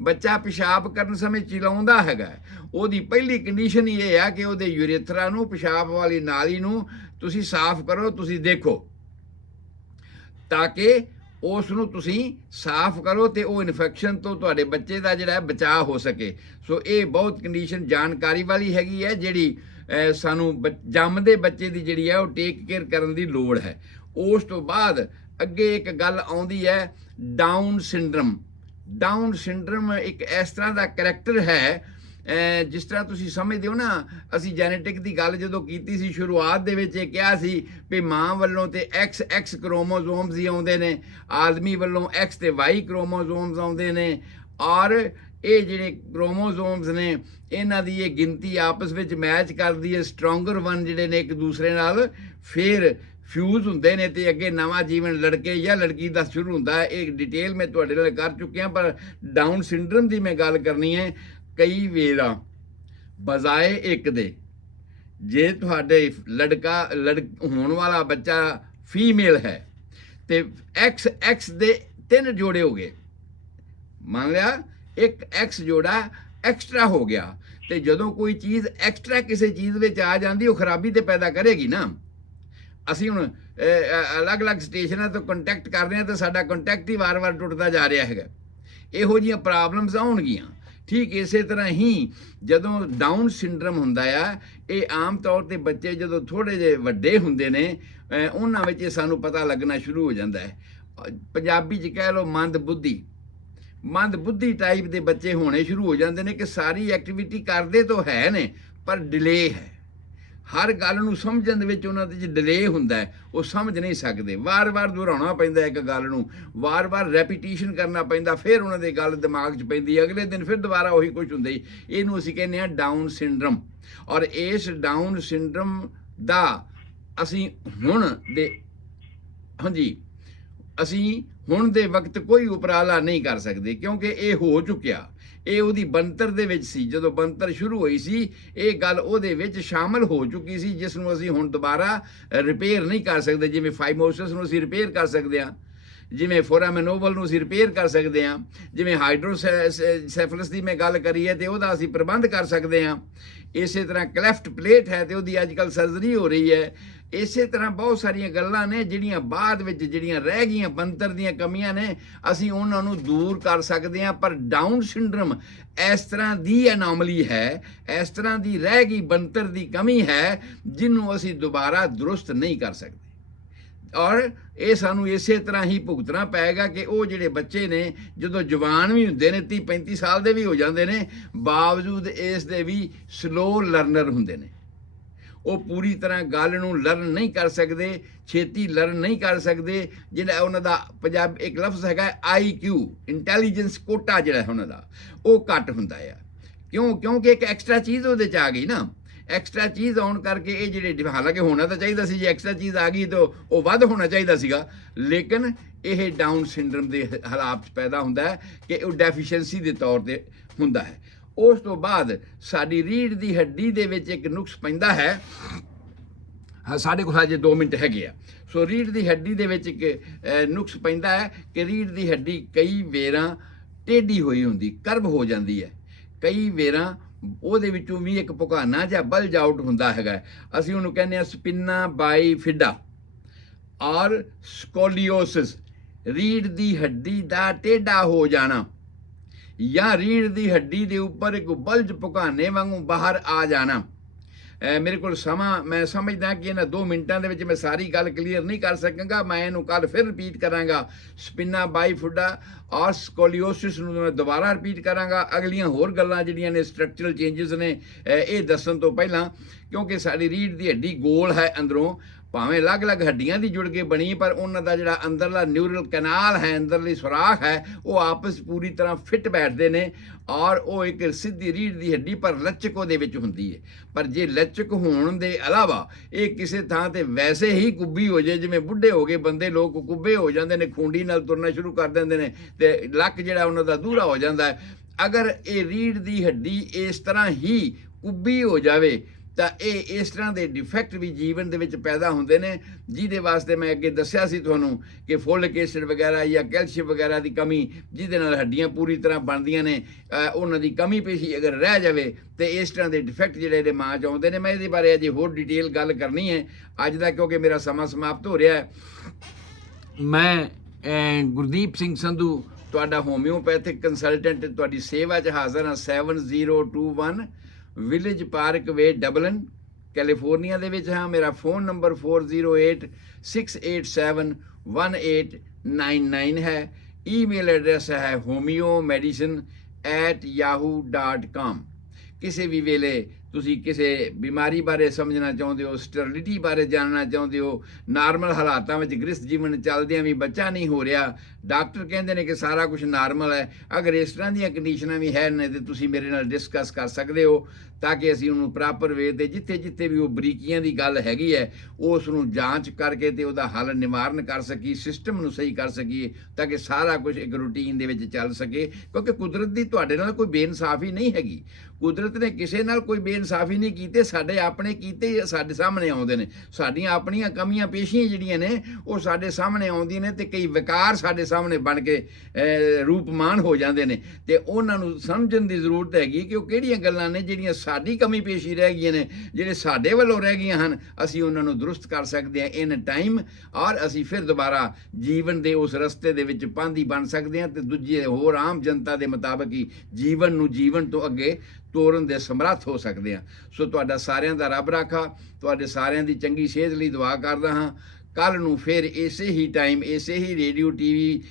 ਬੱਚਾ ਪਿਸ਼ਾਬ ਕਰਨ ਸਮੇਂ ਚਿਲਾਉਂਦਾ ਹੈਗਾ, ਉਹਦੀ ਪਹਿਲੀ ਕੰਡੀਸ਼ਨ ਹੀ ਇਹ ਆ ਕਿ ਉਹਦੇ ਯੂਰੇਥਰਾ ਨੂੰ, ਪਿਸ਼ਾਬ ਵਾਲੀ ਨਾਲੀ ਨੂੰ ਤੁਸੀਂ ਸਾਫ਼ ਕਰੋ, ਤੁਸੀਂ ਦੇਖੋ, ਤਾਂ ਕਿ ਉਸ ਨੂੰ ਤੁਸੀਂ ਸਾਫ਼ ਕਰੋ ਤੇ ਉਹ ਇਨਫੈਕਸ਼ਨ ਤੋਂ ਤੁਹਾਡੇ ਬੱਚੇ ਦਾ ਜਿਹੜਾ ਹੈ ਬਚਾਅ ਹੋ ਸਕੇ। ਸੋ ਇਹ ਬਹੁਤ ਕੰਡੀਸ਼ਨ ਜਾਣਕਾਰੀ ਵਾਲੀ ਹੈਗੀ ਹੈ, ਜਿਹੜੀ ਸਾਨੂੰ ਜੰਮਦੇ ਬੱਚੇ ਦੀ ਜਿਹੜੀ ਹੈ ਉਹ ਟੇਕ ਕੇਅਰ ਕਰਨ ਦੀ ਲੋੜ ਹੈ। ਉਸ ਤੋਂ ਬਾਅਦ ਅੱਗੇ ਇੱਕ ਗੱਲ ਆਉਂਦੀ ਹੈ ਡਾਊਨ ਸਿੰਡਰਮ। ਡਾਊਨ ਸਿੰਡਰਮ ਇੱਕ ਇਸ ਤਰ੍ਹਾਂ ਦਾ ਕਰੈਕਟਰ ਹੈ, ਜਿਸ ਤਰ੍ਹਾਂ ਤੁਸੀਂ ਸਮਝਦੇ ਹੋ ਨਾ, ਅਸੀਂ ਜੈਨੇਟਿਕ ਦੀ ਗੱਲ ਜਦੋਂ ਕੀਤੀ ਸੀ ਸ਼ੁਰੂਆਤ ਦੇ ਵਿੱਚ, ਇਹ ਕਿਹਾ ਸੀ ਵੀ ਮਾਂ ਵੱਲੋਂ ਤੇ XX ਕ੍ਰੋਮੋਜ਼ੋਮਸ ਹੀ ਆਉਂਦੇ ਨੇ, ਆਦਮੀ ਵੱਲੋਂ X ਤੇ Y ਕ੍ਰੋਮੋਜ਼ੋਮਸ ਆਉਂਦੇ ਨੇ, ਔਰ ਇਹ ਜਿਹੜੇ ਕ੍ਰੋਮੋਜ਼ੋਮਸ ਨੇ ਇਹਨਾਂ ਦੀ ਇਹ ਗਿਣਤੀ ਆਪਸ ਵਿੱਚ ਮੈਚ ਕਰਦੀ ਹੈ, ਸਟਰੋਂਗਰ ਵਨ ਜਿਹੜੇ ਨੇ ਇੱਕ ਦੂਸਰੇ ਨਾਲ ਫਿਰ ਫਿਊਜ਼ ਹੁੰਦੇ ਨੇ ਤੇ ਅੱਗੇ ਨਵਾਂ ਜੀਵਨ ਲੜਕੇ ਜਾਂ ਲੜਕੀ ਦਾ ਸ਼ੁਰੂ ਹੁੰਦਾ ਹੈ। ਇਹ ਡਿਟੇਲ ਮੈਂ ਤੁਹਾਡੇ ਨਾਲ ਕਰ ਚੁੱਕਿਆ, ਪਰ ਡਾਊਨ ਸਿੰਡਰਮ ਦੀ ਮੈਂ ਗੱਲ ਕਰਨੀ ਹੈ। ਕਈ ਵੇਰਾਂ ਬਜਾਏ ਇੱਕ ਦੇ, ਜੇ ਤੁਹਾਡੇ ਹੋਣ ਵਾਲਾ ਬੱਚਾ ਫੀਮੇਲ ਹੈ ਤੇ XX ਦੇ 3 ਜੋੜੇ ਹੋ ਗਏ, ਮੰਨ ਲਿਆ ਇੱਕ X ਜੋੜਾ ਐਕਸਟਰਾ ਹੋ ਗਿਆ, ਤੇ ਜਦੋਂ ਕੋਈ ਚੀਜ਼ ਐਕਸਟਰਾ ਕਿਸੇ ਚੀਜ਼ ਵਿੱਚ ਆ ਜਾਂਦੀ ਉਹ ਖਰਾਬੀ ਤੇ ਪੈਦਾ ਕਰੇਗੀ ਨਾ। ਅਸੀਂ ਹੁਣ ਅਲੱਗ-ਅਲੱਗ ਸਟੇਸ਼ਨਾਂ ਤੋਂ ਕੰਟੈਕਟ ਕਰ ਰਹੇ ਹਾਂ ਤੇ ਸਾਡਾ ਕੰਟੈਕਟ ਹੀ ਵਾਰ-ਵਾਰ ਟੁੱਟਦਾ ਜਾ ਰਿਹਾ ਹੈਗਾ, ਇਹੋ ਜਿਹੀਆਂ ਪ੍ਰੋਬਲਮਸ ਆਉਣਗੀਆਂ। ਠੀਕ ਇਸੇ ਤਰ੍ਹਾਂ ਹੀ ਜਦੋਂ ਡਾਊਨ ਸਿੰਡਰਮ ਹੁੰਦਾ ਆ, ਇਹ ਆਮ ਤੌਰ ਤੇ ਬੱਚੇ ਜਦੋਂ ਥੋੜ੍ਹੇ ਜਿਹੇ ਵੱਡੇ ਹੁੰਦੇ ਨੇ ਉਹਨਾਂ ਵਿੱਚ ਇਹ ਸਾਨੂੰ ਪਤਾ ਲੱਗਣਾ ਸ਼ੁਰੂ ਹੋ ਜਾਂਦਾ ਹੈ। ਪੰਜਾਬੀ 'ਚ ਕਹਿ ਲਓ ਮੰਦ ਬੁੱਧੀ ਟਾਈਪ ਦੇ ਬੱਚੇ ਹੋਣੇ ਸ਼ੁਰੂ ਹੋ ਜਾਂਦੇ ਨੇ ਕਿ ਸਾਰੀ ਐਕਟੀਵਿਟੀ ਕਰਦੇ ਤਾਂ ਹੈ ਨੇ ਪਰ ਡਿਲੇ ਹੈ, ਹਰ ਗੱਲ ਨੂੰ ਸਮਝਣ ਦੇ ਵਿੱਚ ਉਹਨਾਂ ਦੇ 'ਚ ਡਿਲੇ ਹੁੰਦਾ ਹੈ, ਉਹ ਸਮਝ ਨਹੀਂ ਸਕਦੇ, ਵਾਰ-ਵਾਰ ਦੁਹਰਾਉਣਾ ਪੈਂਦਾ ਇੱਕ ਗੱਲ ਨੂੰ, ਵਾਰ-ਵਾਰ ਰੈਪੀਟੀਸ਼ਨ ਕਰਨਾ ਪੈਂਦਾ, ਫਿਰ ਉਹਨਾਂ ਦੇ ਗੱਲ ਦਿਮਾਗ 'ਚ ਪੈਂਦੀ ਹੈ, ਅਗਲੇ ਦਿਨ ਫਿਰ ਦੁਬਾਰਾ ਉਹੀ ਕੁਝ ਹੁੰਦਾ ਹੀ। ਇਹਨੂੰ ਅਸੀਂ ਕਹਿੰਦੇ ਹਾਂ ਡਾਊਨ ਸਿੰਡਰਮ। ਔਰ ਇਸ ਡਾਊਨ ਸਿੰਡਰਮ ਦਾ ਅਸੀਂ ਹੁਣ ਦੇ ਵਕਤ ਕੋਈ ਉਪਰਾਲਾ ਨਹੀਂ ਕਰ ਸਕਦੇ, ਕਿਉਂਕਿ ਇਹ ਹੋ ਚੁੱਕਿਆ, ਇਹ ਉਹਦੀ ਬਣਤਰ ਦੇ ਵਿੱਚ ਸੀ। ਜਦੋਂ ਬਣਤਰ ਸ਼ੁਰੂ ਹੋਈ ਸੀ ਇਹ ਗੱਲ ਉਹਦੇ ਵਿੱਚ ਸ਼ਾਮਲ ਹੋ ਚੁੱਕੀ ਸੀ, ਜਿਸ ਨੂੰ ਅਸੀਂ ਹੁਣ ਦੁਬਾਰਾ ਰਿਪੇਅਰ ਨਹੀਂ ਕਰ ਸਕਦੇ। ਜਿਵੇਂ ਫਾਈਮੋਸਿਸ ਨੂੰ ਅਸੀਂ ਰਿਪੇਅਰ ਕਰ ਸਕਦੇ ਹਾਂ, ਜਿਵੇਂ ਫੋਰਾਮੈਨੋਵਲ ਨੂੰ ਅਸੀਂ ਰਿਪੇਅਰ ਕਰ ਸਕਦੇ ਹਾਂ, ਜਿਵੇਂ ਹਾਈਡਰੋਸੈਫਲਸ ਦੀ ਮੈਂ ਗੱਲ ਕਰੀ ਹੈ ਤੇ ਉਹਦਾ ਅਸੀਂ ਪ੍ਰਬੰਧ ਕਰ ਸਕਦੇ ਹਾਂ। ਇਸੇ ਤਰ੍ਹਾਂ ਕਲੈਫਟ ਪਲੇਟ ਹੈ ਤੇ ਉਹਦੀ ਅੱਜ ਕੱਲ੍ਹ ਸਰਜਰੀ ਹੋ ਰਹੀ ਹੈ। ਇਸੇ ਤਰ੍ਹਾਂ ਬਹੁਤ ਸਾਰੀਆਂ ਗੱਲਾਂ ਨੇ ਜਿਹੜੀਆਂ ਬਾਅਦ ਵਿੱਚ ਜਿਹੜੀਆਂ ਰਹਿ ਗਈਆਂ, ਬਣਤਰ ਦੀਆਂ ਕਮੀਆਂ ਨੇ, ਅਸੀਂ ਉਹਨਾਂ ਨੂੰ ਦੂਰ ਕਰ ਸਕਦੇ ਹਾਂ। ਪਰ ਡਾਊਨ ਸਿੰਡਰਮ ਇਸ ਤਰ੍ਹਾਂ ਦੀ ਐਨੋਮਲੀ ਹੈ, ਇਸ ਤਰ੍ਹਾਂ ਦੀ ਰਹਿ ਗਈ ਬਣਤਰ ਦੀ ਕਮੀ ਹੈ, ਜਿਹਨੂੰ ਅਸੀਂ ਦੁਬਾਰਾ ਦਰੁਸਤ ਨਹੀਂ ਕਰ ਸਕਦੇ। ਔਰ ਇਹ ਸਾਨੂੰ ਇਸੇ ਤਰ੍ਹਾਂ ਹੀ ਭੁਗਤਣਾ ਪਏਗਾ ਕਿ ਉਹ ਜਿਹੜੇ ਬੱਚੇ ਨੇ ਜਦੋਂ ਜਵਾਨ ਵੀ ਹੁੰਦੇ ਨੇ, 30-35 ਸਾਲ ਦੇ ਵੀ ਹੋ ਜਾਂਦੇ ਨੇ, ਬਾਵਜੂਦ ਇਸ ਦੇ ਵੀ ਸਲੋ ਲਰਨਰ ਹੁੰਦੇ ਨੇ। ਉਹ ਪੂਰੀ ਤਰ੍ਹਾਂ ਗੱਲ ਨੂੰ ਲਰਨ ਨਹੀਂ ਕਰ ਸਕਦੇ, ਛੇਤੀ ਲਰਨ ਨਹੀਂ ਕਰ ਸਕਦੇ। ਜਿਹੜਾ ਉਹਨਾਂ ਦਾ ਇੱਕ ਲਫ਼ਜ਼ ਹੈਗਾ IQ, ਇੰਟੈਲੀਜੈਂਸ ਕੋਟਾ ਜਿਹੜਾ ਉਹਨਾਂ ਦਾ ਉਹ ਘੱਟ ਹੁੰਦਾ ਆ। ਕਿਉਂਕਿ ਇੱਕ ਐਕਸਟਰਾ ਚੀਜ਼ ਉਹਦੇ 'ਚ ਆ ਗਈ ਨਾ, ਐਕਸਟਰਾ ਚੀਜ਼ ਆਉਣ ਕਰਕੇ ਇਹ ਜਿਹੜੇ, ਹਾਲਾਂਕਿ ਹੋਣਾ ਤਾਂ ਚਾਹੀਦਾ ਸੀ, ਜੇ ਐਕਸਟਰਾ ਚੀਜ਼ ਆ ਗਈ ਤਾਂ ਉਹ ਵੱਧ ਹੋਣਾ ਚਾਹੀਦਾ ਸੀਗਾ, ਲੇਕਿਨ ਇਹ ਡਾਊਨ ਸਿੰਡਰਮ ਦੇ ਹਾਲਾਤ 'ਚ ਪੈਦਾ ਹੁੰਦਾ ਹੈ ਕਿ ਉਹ ਡੈਫੀਸ਼ੀਐਂਸੀ ਦੇ ਤੌਰ 'ਤੇ ਹੁੰਦਾ ਹੈ। ਉਸ ਤੋਂ ਬਾਅਦ ਸਾਡੀ ਰੀੜ੍ਹ ਦੀ ਹੱਡੀ ਦੇ ਵਿੱਚ ਇੱਕ ਨੁਕਸ ਪੈਂਦਾ ਹੈ। ਸਾਡੇ ਕੋਲ ਹਜੇ 2 ਮਿੰਟ ਹੈਗੇ ਆ। ਸੋ ਰੀੜ੍ਹ ਦੀ ਹੱਡੀ ਦੇ ਵਿੱਚ ਇੱਕ ਨੁਕਸ ਪੈਂਦਾ ਹੈ ਕਿ ਰੀੜ੍ਹ ਦੀ ਹੱਡੀ ਕਈ ਵੇਰਾਂ ਟੇਢੀ ਹੋਈ ਹੁੰਦੀ, ਕਰਵ ਹੋ ਜਾਂਦੀ ਹੈ। ਕਈ ਵੇਰਾਂ ਉਹਦੇ ਵਿੱਚੋਂ ਵੀ ਇੱਕ ਭੁਕਾਨਾ ਜਾਂ ਬਲਜ ਆਊਟ ਹੁੰਦਾ ਹੈਗਾ, ਅਸੀਂ ਉਹਨੂੰ ਕਹਿੰਦੇ ਹਾਂ ਸਪਿਨਾ ਬਾਈਫਿਡਾ ਔਰ ਸਕੋਲੀਓਸਿਸ। ਰੀੜ੍ਹ ਦੀ ਹੱਡੀ ਦਾ ਟੇਢਾ ਹੋ ਜਾਣਾ ਜਾਂ ਰੀੜ੍ਹ ਦੀ ਹੱਡੀ ਦੇ ਉੱਪਰ ਇੱਕ ਬਲਜ ਭੁਕਾਨੇ ਵਾਂਗੂ ਬਾਹਰ ਆ ਜਾਣਾ। ਮੇਰੇ ਕੋਲ ਸਮਾਂ, ਮੈਂ ਸਮਝਦਾ ਕਿ ਇਹਨਾਂ 2 ਮਿੰਟਾਂ ਦੇ ਵਿੱਚ ਮੈਂ ਸਾਰੀ ਗੱਲ ਕਲੀਅਰ ਨਹੀਂ ਕਰ ਸਕਾਂਗਾ। ਮੈਂ ਇਹਨੂੰ ਕੱਲ ਫਿਰ ਰਿਪੀਟ ਕਰਾਂਗਾ। ਸਪਿਨਾ ਬਾਈਫਿਡਾ ਔਰ ਸਕੋਲੀਓਸਿਸ ਨੂੰ ਮੈਂ ਦੁਬਾਰਾ ਰਿਪੀਟ ਕਰਾਂਗਾ। ਅਗਲੀਆਂ ਹੋਰ ਗੱਲਾਂ ਜਿਹੜੀਆਂ ਨੇ, ਸਟਰਕਚਰਲ ਚੇਂਜਸ ਨੇ, ਇਹ ਦੱਸਣ ਤੋਂ ਪਹਿਲਾਂ, ਕਿਉਂਕਿ ਸਾਡੀ ਰੀੜ੍ਹ ਦੀ ਹੱਡੀ ਗੋਲ ਹੈ ਅੰਦਰੋਂ, ਭਾਵੇਂ ਅਲੱਗ-ਅਲੱਗ ਹੱਡੀਆਂ ਦੀ ਜੁੜ ਕੇ ਬਣੀ, ਪਰ ਉਹਨਾਂ ਦਾ ਜਿਹੜਾ ਅੰਦਰਲਾ ਨਿਊਰਲ ਕੈਨਾਲ ਹੈ, ਅੰਦਰਲੀ ਸੁਰਾਖ ਹੈ, ਉਹ ਆਪਸ ਪੂਰੀ ਤਰ੍ਹਾਂ ਫਿੱਟ ਬੈਠਦੇ ਨੇ ਔਰ ਉਹ ਇੱਕ ਸਿੱਧੀ ਰੀੜ੍ਹ ਦੀ ਹੱਡੀ ਪਰ ਲਚਕ ਉਹਦੇ ਵਿੱਚ ਹੁੰਦੀ ਹੈ। ਪਰ ਜੇ ਲਚਕ ਹੋਣ ਦੇ ਇਲਾਵਾ ਇਹ ਕਿਸੇ ਥਾਂ ਤੇ ਵੈਸੇ ਹੀ ਕੁੱਬੀ ਹੋ ਜਾਏ, ਜਿਵੇਂ ਬੁੱਢੇ ਹੋ ਗਏ ਬੰਦੇ ਲੋਕ ਕੁੱਬੇ ਹੋ ਜਾਂਦੇ ਨੇ, ਖੂੰਡੀ ਨਾਲ ਤੁਰਨਾ ਸ਼ੁਰੂ ਕਰ ਦਿੰਦੇ ਨੇ ਤੇ ਲੱਕ ਜਿਹੜਾ ਉਹਨਾਂ ਦਾ ਦੂਰਾ ਹੋ ਜਾਂਦਾ ਹੈ। ਅਗਰ ਇਹ ਰੀੜ੍ਹ ਦੀ ਹੱਡੀ ਇਸ ਤਰ੍ਹਾਂ ਹੀ ਕੁੱਬੀ ਹੋ ਜਾਵੇ ਤਾਂ ਇਹ ਇਸ ਤਰ੍ਹਾਂ ਦੇ ਡਿਫੈਕਟ ਵੀ ਜੀਵਨ ਦੇ ਵਿੱਚ ਪੈਦਾ ਹੁੰਦੇ ਨੇ, ਜਿਹਦੇ ਵਾਸਤੇ ਮੈਂ ਅੱਗੇ ਦੱਸਿਆ ਸੀ ਤੁਹਾਨੂੰ ਕਿ ਫੋਲਿਕ ਐਸਿਡ ਵਗੈਰਾ ਜਾਂ ਕੈਲਸ਼ੀਅਮ ਵਗੈਰਾ ਦੀ ਕਮੀ, ਜਿਹਦੇ ਨਾਲ ਹੱਡੀਆਂ ਪੂਰੀ ਤਰ੍ਹਾਂ ਬਣਦੀਆਂ ਨੇ, ਉਹਨਾਂ ਦੀ ਕਮੀ ਪੇਸ਼ੀ ਅਗਰ ਰਹਿ ਜਾਵੇ ਤੇ ਇਸ ਤਰ੍ਹਾਂ ਦੇ ਡਿਫੈਕਟ ਜਿਹੜੇ ਨੇ ਮਾਂ 'ਚ ਆਉਂਦੇ ਨੇ। ਮੈਂ ਇਹਦੇ ਬਾਰੇ ਅਜੇ ਹੋਰ ਡਿਟੇਲ ਗੱਲ ਕਰਨੀ ਹੈ ਅੱਜ ਦਾ, ਕਿਉਂਕਿ ਮੇਰਾ ਸਮਾਂ ਸਮਾਪਤ ਹੋ ਰਿਹਾ ਹੈ। ਮੈਂ ਗੁਰਦੀਪ ਸਿੰਘ ਸੰਧੂ, ਤੁਹਾਡਾ ਹੋਮਿਓਪੈਥਿਕ ਕੰਸਲਟੈਂਟ, ਤੁਹਾਡੀ ਸੇਵਾ 'ਚ ਹਾਜ਼ਰ ਹਾਂ। 7021 ਵਿਲੇਜ ਪਾਰਕ ਵੇ, ਡਬਲਿਨ, ਕੈਲੀਫੋਰਨੀਆ ਦੇ ਵਿੱਚ ਹਾਂ। ਮੇਰਾ ਫੋਨ ਨੰਬਰ 4086871899 ਹੈ। ਈਮੇਲ ਐਡਰੈਸ ਹੈ homeomedicine@yahoo.com। ਕਿਸੇ ਵੀ ਵੇਲੇ ਤੁਸੀਂ ਕਿਸੇ ਬਿਮਾਰੀ ਬਾਰੇ ਸਮਝਣਾ ਚਾਹੁੰਦੇ ਹੋ, ਸਟਰਲਿਟੀ ਬਾਰੇ ਜਾਣਨਾ ਚਾਹੁੰਦੇ ਹੋ, ਨਾਰਮਲ ਹਾਲਾਤਾਂ ਵਿੱਚ ਗ੍ਰਸਥ ਜੀਵਨ ਚੱਲਦਿਆਂ ਵੀ ਬੱਚਾ ਨਹੀਂ ਹੋ ਰਿਹਾ, ਡਾਕਟਰ ਕਹਿੰਦੇ ਨੇ ਕਿ ਸਾਰਾ ਕੁਝ ਨਾਰਮਲ ਹੈ, ਅਗਰ ਇਸ ਤਰ੍ਹਾਂ ਦੀਆਂ ਕੰਡੀਸ਼ਨਾਂ ਵੀ ਹੈ ਨੇ ਤੇ ਤੁਸੀਂ ਮੇਰੇ ਨਾਲ ਡਿਸਕਸ ਕਰ ਸਕਦੇ ਹੋ, ਤਾਂ ਕਿ ਅਸੀਂ ਉਹਨੂੰ ਪ੍ਰੋਪਰ ਵੇ ਤੇ ਜਿੱਥੇ ਜਿੱਥੇ ਵੀ ਉਹ ਬਰੀਕੀਆਂ ਦੀ ਗੱਲ ਹੈਗੀ ਹੈ ਉਸ ਨੂੰ ਜਾਂਚ ਕਰਕੇ ਤੇ ਉਹਦਾ ਹੱਲ ਨਿਵਾਰਨ ਕਰ ਸਕੀਏ, ਸਿਸਟਮ ਨੂੰ ਸਹੀ ਕਰ ਸਕੀਏ, ਤਾਂ ਕਿ ਸਾਰਾ ਕੁਝ ਇੱਕ ਰੂਟੀਨ ਦੇ ਵਿੱਚ ਚੱਲ ਸਕੇ। ਕਿਉਂਕਿ ਕੁਦਰਤ ਦੀ ਤੁਹਾਡੇ ਨਾਲ ਕੋਈ ਬੇਇਨਸਾਫੀ ਨਹੀਂ ਹੈਗੀ, ਕੁਦਰਤ ਨੇ ਕਿਸੇ ਨਾਲ ਕੋਈ ਬੇਇਨਸਾਫੀ ਨਹੀਂ ਕੀਤੇ, ਸਾਡੇ ਆਪਣੇ ਕੀਤੇ ਸਾਡੇ ਸਾਹਮਣੇ ਆਉਂਦੇ ਨੇ। ਸਾਡੀਆਂ ਆਪਣੀਆਂ ਕਮੀਆਂ ਪੇਸ਼ੀਆਂ ਜਿਹੜੀਆਂ ਨੇ ਉਹ ਸਾਡੇ ਸਾਹਮਣੇ ਆਉਂਦੀਆਂ ਨੇ, ਤੇ ਕਈ ਵਿਕਾਰ ਸਾਡੇ ਸਾਹਮਣੇ ਬਣ ਕੇ ਰੂਪਮਾਨ ਹੋ ਜਾਂਦੇ ਨੇ, ਤੇ ਉਹਨਾਂ ਨੂੰ ਸਮਝਣ ਦੀ ਜ਼ਰੂਰਤ ਹੈਗੀ ਕਿ ਉਹ ਕਿਹੜੀਆਂ ਗੱਲਾਂ ਨੇ ਜਿਹੜੀਆਂ ਸਾਡੀ ਕਮੀ ਪੇਸ਼ੀ ਰਹਿ ਗਈਆਂ ਨੇ, ਜਿਹੜੇ ਸਾਡੇ ਵੱਲੋਂ ਰਹਿ ਗਈਆਂ ਹਨ, ਅਸੀਂ ਉਹਨਾਂ ਨੂੰ ਦਰੁਸਤ ਕਰ ਸਕਦੇ ਹਾਂ ਇਨ ਟਾਈਮ, ਔਰ ਅਸੀਂ ਫਿਰ ਦੁਬਾਰਾ ਜੀਵਨ ਦੇ ਉਸ ਰਸਤੇ ਦੇ ਵਿੱਚ ਪਾਂਧੀ ਬਣ ਸਕਦੇ ਹਾਂ, ਤੇ ਦੂਜੇ ਹੋਰ ਆਮ ਜਨਤਾ ਦੇ ਮੁਤਾਬਕ ਹੀ ਜੀਵਨ ਤੋਂ ਅੱਗੇ ਤੋਰਨ ਦੇ ਸਮਰੱਥ ਹੋ ਸਕਦੇ ਹਾਂ। ਸੋ ਤੁਹਾਡਾ ਸਾਰਿਆਂ ਦਾ ਰੱਬ ਰਾਖਾ, ਤੁਹਾਡੇ ਸਾਰਿਆਂ ਦੀ ਚੰਗੀ ਸਿਹਤ ਲਈ ਦੁਆ ਕਰਦਾ ਹਾਂ। ਕੱਲ੍ਹ ਨੂੰ ਫਿਰ ਇਸੇ ਹੀ ਟਾਈਮ, ਇਸੇ ਹੀ ਰੇਡੀਓ TV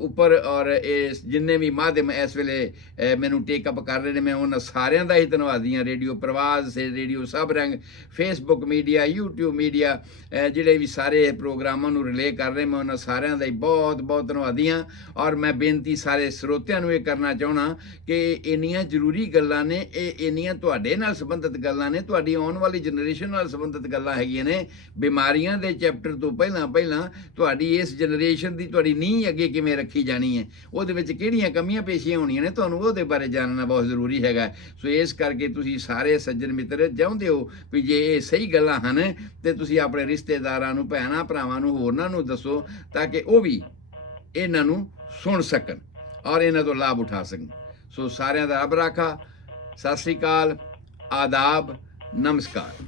ਉੱਪਰ, ਔਰ ਇਸ ਜਿੰਨੇ ਵੀ ਮਾਧਿਅਮ ਇਸ ਵੇਲੇ ਮੈਨੂੰ ਟੇਕਅਪ ਕਰ ਰਹੇ ਨੇ, ਮੈਂ ਉਹਨਾਂ ਸਾਰਿਆਂ ਦਾ ਹੀ ਧੰਨਵਾਦੀ ਹਾਂ। ਰੇਡੀਓ ਪ੍ਰਵਾਸ, ਰੇਡੀਓ ਸਭ ਰੰਗ, ਫੇਸਬੁੱਕ ਮੀਡੀਆ, YouTube ਮੀਡੀਆ, ਜਿਹੜੇ ਵੀ ਸਾਰੇ ਪ੍ਰੋਗਰਾਮਾਂ ਨੂੰ ਰਿਲੇ ਕਰ ਰਹੇ, ਮੈਂ ਉਹਨਾਂ ਸਾਰਿਆਂ ਦਾ ਹੀ ਬਹੁਤ ਬਹੁਤ ਧੰਨਵਾਦੀ ਹਾਂ। ਔਰ ਮੈਂ ਬੇਨਤੀ ਸਾਰੇ ਸਰੋਤਿਆਂ ਨੂੰ ਇਹ ਕਰਨਾ ਚਾਹੁੰਦਾ ਕਿ ਇੰਨੀਆਂ ਜ਼ਰੂਰੀ ਗੱਲਾਂ ਨੇ, ਇਹ ਇੰਨੀਆਂ ਤੁਹਾਡੇ ਨਾਲ ਸੰਬੰਧਿਤ ਗੱਲਾਂ ਨੇ, ਤੁਹਾਡੀ ਆਉਣ ਵਾਲੀ ਜਨਰੇਸ਼ਨ ਨਾਲ ਸੰਬੰਧਿਤ ਗੱਲਾਂ ਹੈਗੀਆਂ ਨੇ। ਬਿਮਾਰੀਆਂ ਦੇ ਚੈਪਟਰ ਤੋਂ ਪਹਿਲਾਂ ਤੁਹਾਡੀ ਇਸ ਜਨਰੇਸ਼ਨ ਦੀ ਤੁਹਾਡੀ ਨੀਂਹ ਅੱਗੇ ਕਿਵੇਂ ਰੱਖੀ ਜਾਣੀ ਹੈ, ਉਹਦੇ ਵਿੱਚ ਕਿਹੜੀਆਂ ਕਮੀਆਂ ਪੇਸ਼ੀਆਂ ਹੋਣੀਆਂ ਨੇ, ਤੁਹਾਨੂੰ ਉਹਦੇ ਬਾਰੇ ਜਾਣਨਾ ਬਹੁਤ ਜ਼ਰੂਰੀ ਹੈਗਾ। ਸੋ ਇਸ ਕਰਕੇ ਤੁਸੀਂ ਸਾਰੇ ਸੱਜਣ ਮਿੱਤਰ ਚਾਹੁੰਦੇ ਹੋ ਵੀ ਜੇ ਇਹ ਸਹੀ ਗੱਲਾਂ ਹਨ ਤੇ ਤੁਸੀਂ ਆਪਣੇ ਰਿਸ਼ਤੇਦਾਰਾਂ ਨੂੰ, ਭੈਣਾਂ ਭਰਾਵਾਂ ਨੂੰ, ਹੋਰਨਾਂ ਨੂੰ ਦੱਸੋ, ਤਾਂ ਕਿ ਉਹ ਵੀ ਇਹਨਾਂ ਨੂੰ ਸੁਣ ਸਕਣ ਔਰ ਇਹਨਾਂ ਤੋਂ ਲਾਭ ਉਠਾ ਸਕਣ। ਸੋ ਸਾਰਿਆਂ ਦਾ ਰੱਬ ਰਾਖਾ। ਸਤਿ ਸ੍ਰੀ ਅਕਾਲ, ਆਦਾਬ, ਨਮਸਕਾਰ।